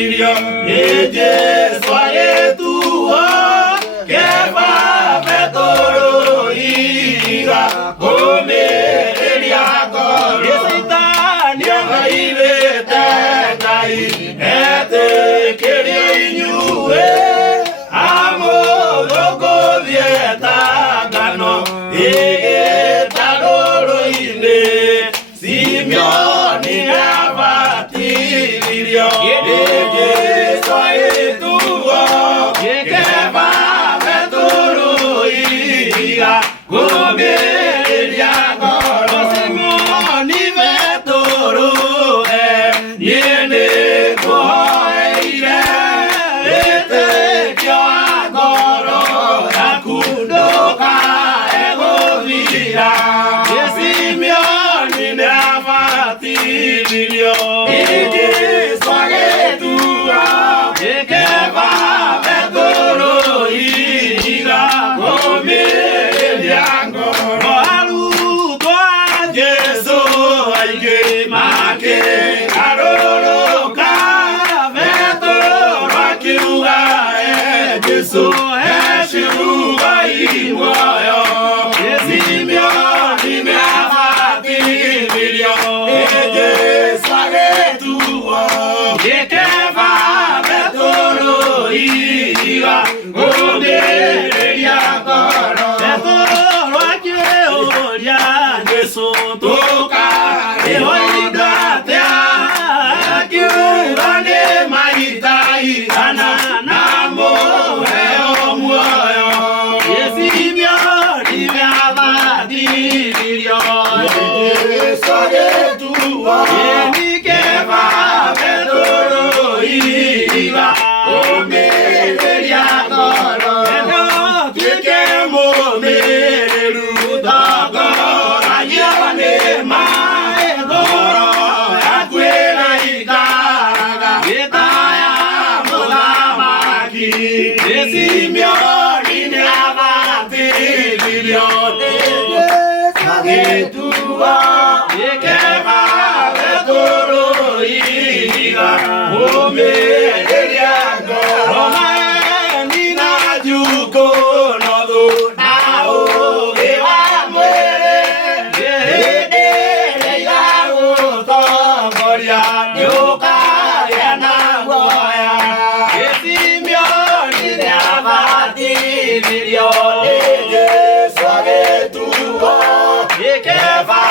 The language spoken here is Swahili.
Irio, eje soare tuo, que va vetoro ira, come eliago, esita niaile tekai, ete kerinyue, amo logo vieta gano, ege taroro ine, Simeoni navati lirio, eje soare tuo, que va vetoro ira, come eliago, Simeoni vetoro niene koire, ete kiagoro, akudoka egovira, Simeoni navati lirio, eje soare tuo, que va vetoro ira, come eliago, aludo a Jesu, aige make aroro ka vetoro akiuga Jesu eshiuga imoyo, Simeoni navati lirio, eje soare tuo, que va vetoro ira, come eliago, vetoro akiuga Jesu toka ehoidatea, akiuga ne maitai ana namo eo muoyo, Simeoni navati lirio, eje soare tuo, que va vetoro ira, come eliago, eno que mo meru dago, ayane mae goro, akwena itaga, itaya mulamaki, Simeoni navati lirio, eje soare tuo, que va vetoro ira, come eliago, Romae na juko nodo nao eva muere, leila uto moria yoka yana goya, Simeoni navati lirio, eje soare tuo, que va